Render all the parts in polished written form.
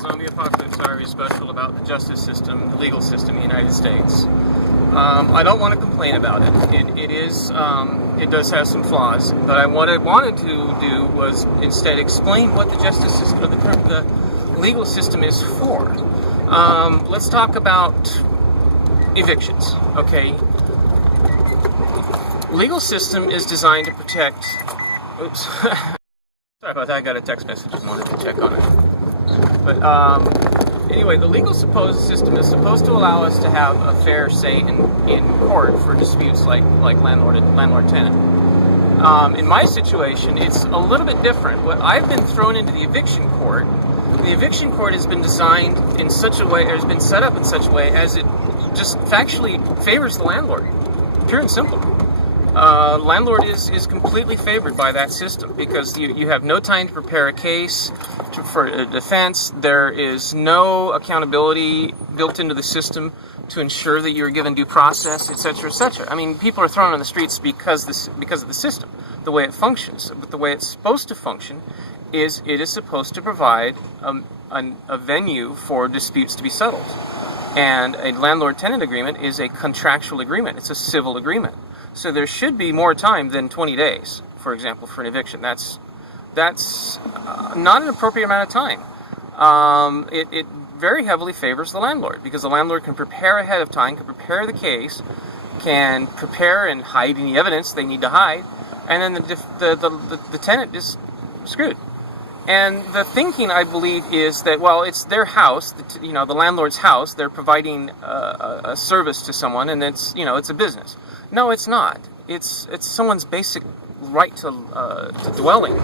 Zombie Apocalypse Diaries special about the justice system, the legal system in the United States. I don't want to complain about it. It does have some flaws, but what I wanted to do was instead explain what the justice system, the legal system is for. Let's talk about evictions, okay? Legal system is designed to protect... Oops. Sorry about that, I got a text message, just wanted to check on it. But anyway, the legal system is supposed to allow us to have a fair say in court for disputes like landlord-tenant. In my situation, it's a little bit different. I've been thrown into the eviction court has been designed in such a way, or has been set up in such a way as it just factually favors the landlord, pure and simple. Landlord is completely favored by that system because you have no time to prepare a case for a defense. There is no accountability built into the system to ensure that you're given due process, etc., etc. I mean, people are thrown on the streets because of the system, the way it functions. But the way it's supposed to function is it is supposed to provide a venue for disputes to be settled. And a landlord-tenant agreement is a contractual agreement. It's a civil agreement. So there should be more time than 20 days, for example, for an eviction. That's not an appropriate amount of time. It very heavily favors the landlord because the landlord can prepare ahead of time, can prepare the case, can prepare and hide any evidence they need to hide, and then the tenant is screwed. And the thinking, I believe, is that, well, it's their house, the landlord's house. They're providing a service to someone, and it's a business. No, it's not. It's someone's basic right to dwelling,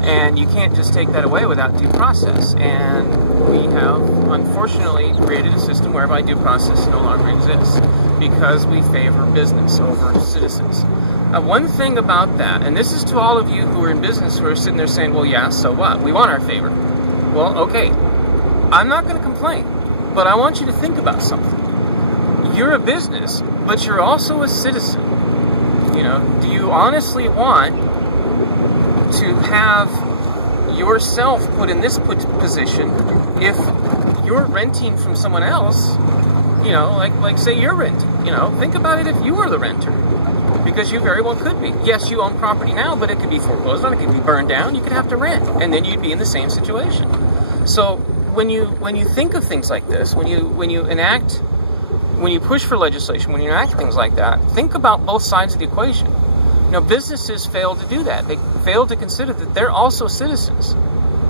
and you can't just take that away without due process. And we have, unfortunately, created a system whereby due process no longer exists because we favor business over citizens. One thing about that, and this is to all of you who are in business who are sitting there saying, well, yeah, so what? We want our favor. Well, okay, I'm not going to complain, but I want you to think about something. You're a business, but you're also a citizen. Do you honestly want to have yourself put in this position if you're renting from someone else? Like say you're renting. Think about it if you were the renter. Because you very well could be. Yes, you own property now, but it could be foreclosed on, it could be burned down, you could have to rent, and then you'd be in the same situation. So when you think of things like this, when you push for legislation, when you enact things like that, think about both sides of the equation. Businesses fail to do that. They fail to consider that they're also citizens.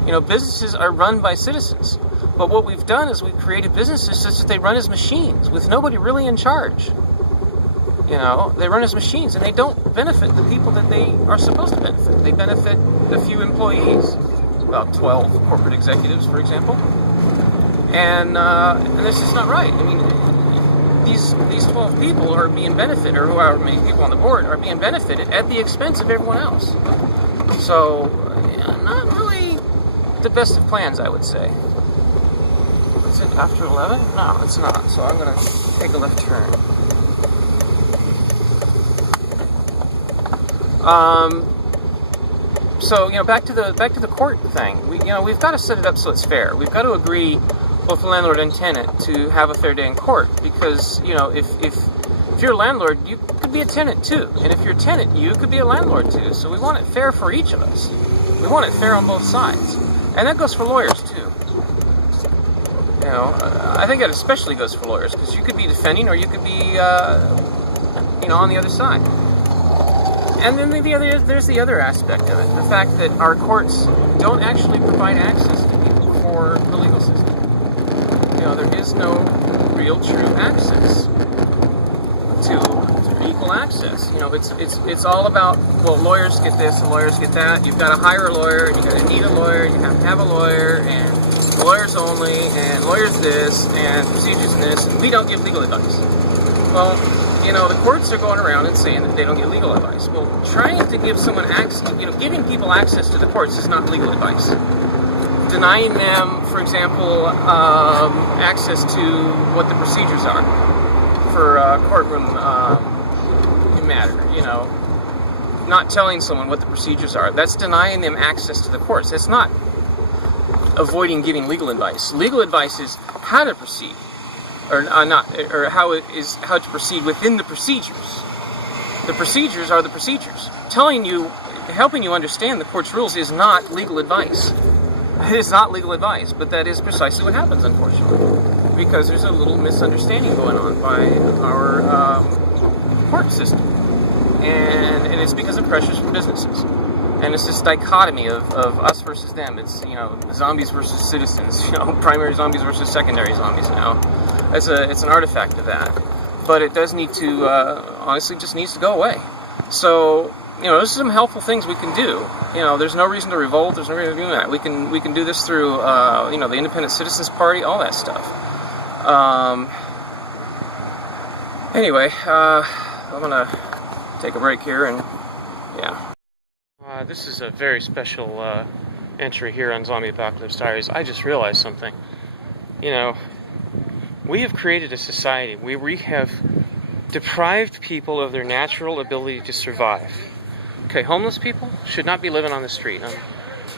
Businesses are run by citizens. But what we've done is we've created businesses such that they run as machines with nobody really in charge. They run as machines, and they don't benefit the people that they are supposed to benefit. They benefit the few employees, about 12 corporate executives, for example. And that's just not right. I mean, these 12 people are being benefited, or however many people on the board are being benefited at the expense of everyone else. So, not really the best of plans, I would say. Is it after 11? No, it's not. So I'm going to take a left turn. So back to the court thing. We've got to set it up so it's fair. We've got to agree, both the landlord and tenant, to have a fair day in court. Because if you're a landlord, you could be a tenant too, and if you're a tenant, you could be a landlord too. So we want it fair for each of us. We want it fair on both sides, and that goes for lawyers too. I think that especially goes for lawyers because you could be defending, or you could be, on the other side. And then there's the other aspect of it, the fact that our courts don't actually provide access to people for the legal system. There is no real true access to equal access. It's all about, well, lawyers get this and lawyers get that. You've got to hire a lawyer, and you've got to need a lawyer, you have to have a lawyer, and lawyers only, and lawyers this, and procedures this, and we don't give legal advice. Well, the courts are going around and saying that they don't get legal advice. Well, trying to give someone access, giving people access to the courts is not legal advice. Denying them, for example, access to what the procedures are for courtroom matter, not telling someone what the procedures are, that's denying them access to the courts. It's not avoiding giving legal advice. Legal advice is how to proceed, or how to proceed within the procedures. The procedures are the procedures. Helping you understand the court's rules is not legal advice. It is not legal advice, but that is precisely what happens, unfortunately, because there's a little misunderstanding going on by our court system, and it's because of pressures from businesses. And it's this dichotomy of us versus them. It's, zombies versus citizens, primary zombies versus secondary zombies now. It's an artifact of that. But it does need to, honestly, just needs to go away. So, there's some helpful things we can do. There's no reason to revolt, there's no reason to do that. We can do this through, the Independent Citizens Party, all that stuff. Anyway, I'm gonna take a break here, and, yeah. This is a very special entry here on Zombie Apocalypse Diaries. I just realized something. We have created a society where we have deprived people of their natural ability to survive. Okay, homeless people should not be living on the street.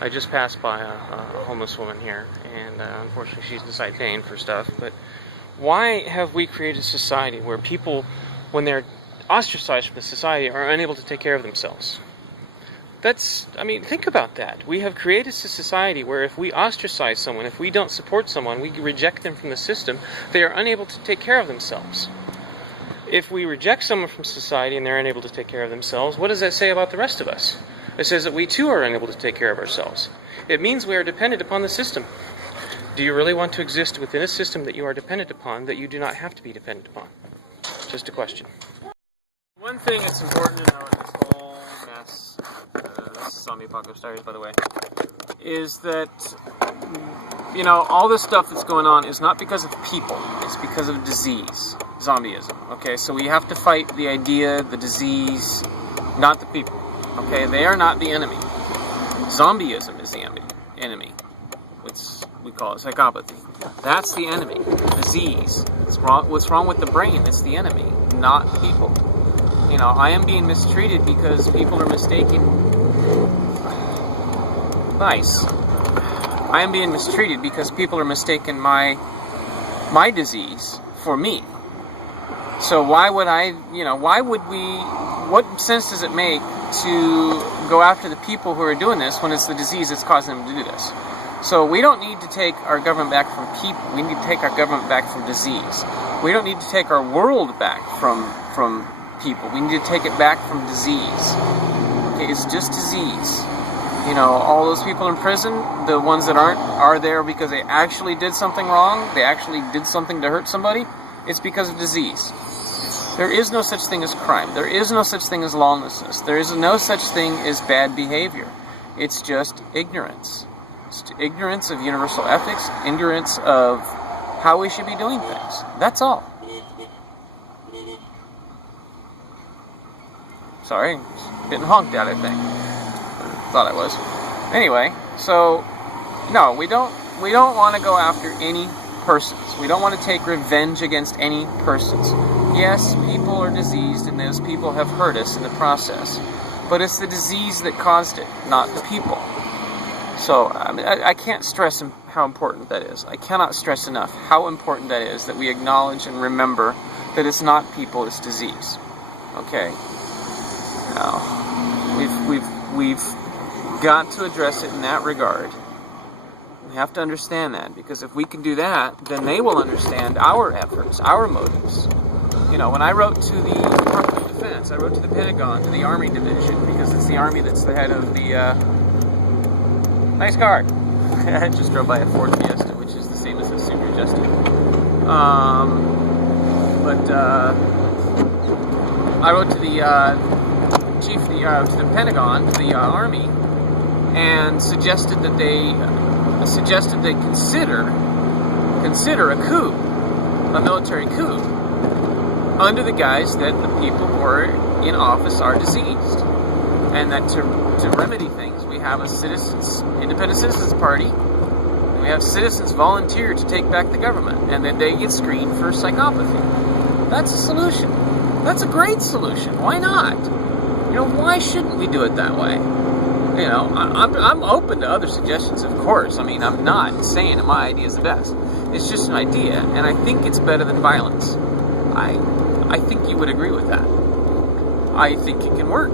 I just passed by a homeless woman here, and unfortunately she's inside paying for stuff. But why have we created a society where people, when they're ostracized from the society, are unable to take care of themselves? Think about that. We have created a society where if we ostracize someone, if we don't support someone, we reject them from the system, they are unable to take care of themselves. If we reject someone from society and they're unable to take care of themselves, what does that say about the rest of us? It says that we too are unable to take care of ourselves. It means we are dependent upon the system. Do you really want to exist within a system that you are dependent upon, that you do not have to be dependent upon? Just a question. One thing that's important to know in this whole mess, this is Zombie Apocalypse Diaries, by the way, is that, all this stuff that's going on is not because of people, it's because of disease, zombieism, okay? So we have to fight the idea, the disease, not the people, okay? They are not the enemy. Zombieism is the enemy, which we call it psychopathy. That's the enemy, disease. What's wrong with the brain? It's the enemy, not people. I am being mistreated because people are mistaken. Nice. I am being mistreated because people are mistaken my disease for me. So why would what sense does it make to go after the people who are doing this when it's the disease that's causing them to do this? So we don't need to take our government back from people. We need to take our government back from disease. We don't need to take our world back from people. We need to take it back from disease. Okay, it's just disease. All those people in prison, the ones that are there because they actually did something wrong, they actually did something to hurt somebody, it's because of disease. There is no such thing as crime. There is no such thing as lawlessness. There is no such thing as bad behavior. It's just ignorance. It's ignorance of universal ethics, ignorance of how we should be doing things. That's all. Sorry, getting honked at, I think. Thought I was. Anyway, so no, we don't want to go after any persons. We don't want to take revenge against any persons. Yes, people are diseased and those people have hurt us in the process. But it's the disease that caused it, not the people. So, I can't stress how important that is. I cannot stress enough how important that is, that we acknowledge and remember that it's not people, it's disease. Okay? Now, we've got to address it in that regard. We have to understand that, because if we can do that, then they will understand our efforts, our motives. When I wrote to the Department of Defense, I wrote to the Pentagon, to the Army Division, because it's the Army that's the head of the, nice car. I just drove by a Ford Fiesta, which is the same as a Super Justy. I wrote to the, to the Pentagon, to the Army, and suggested they consider a coup, a military coup, under the guise that the people who are in office are diseased, and that to remedy things, we have a independent citizens party, and we have citizens volunteer to take back the government, and then they get screened for psychopathy. That's a solution. That's a great solution. Why not? Why shouldn't we do it that way? You know, I'm open to other suggestions, of course. I mean, I'm not saying that my idea is the best. It's just an idea, and I think it's better than violence. I think you would agree with that. I think it can work.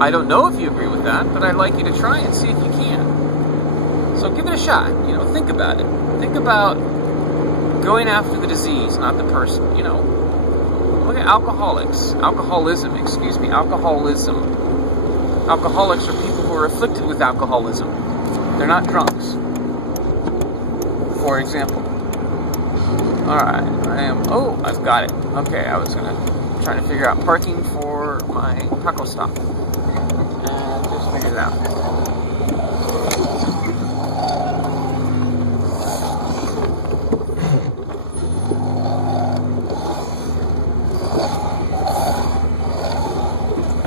I don't know if you agree with that, but I'd like you to try and see if you can. So give it a shot. You know, think about it. Think about going after the disease, not the person. You know, look at alcoholism. Alcoholics are people who are afflicted with alcoholism. They're not drunks, for example. Alright, I've got it. Okay, I was trying to figure out parking for my taco stop. And just figured it out.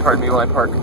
Pardon me while I park.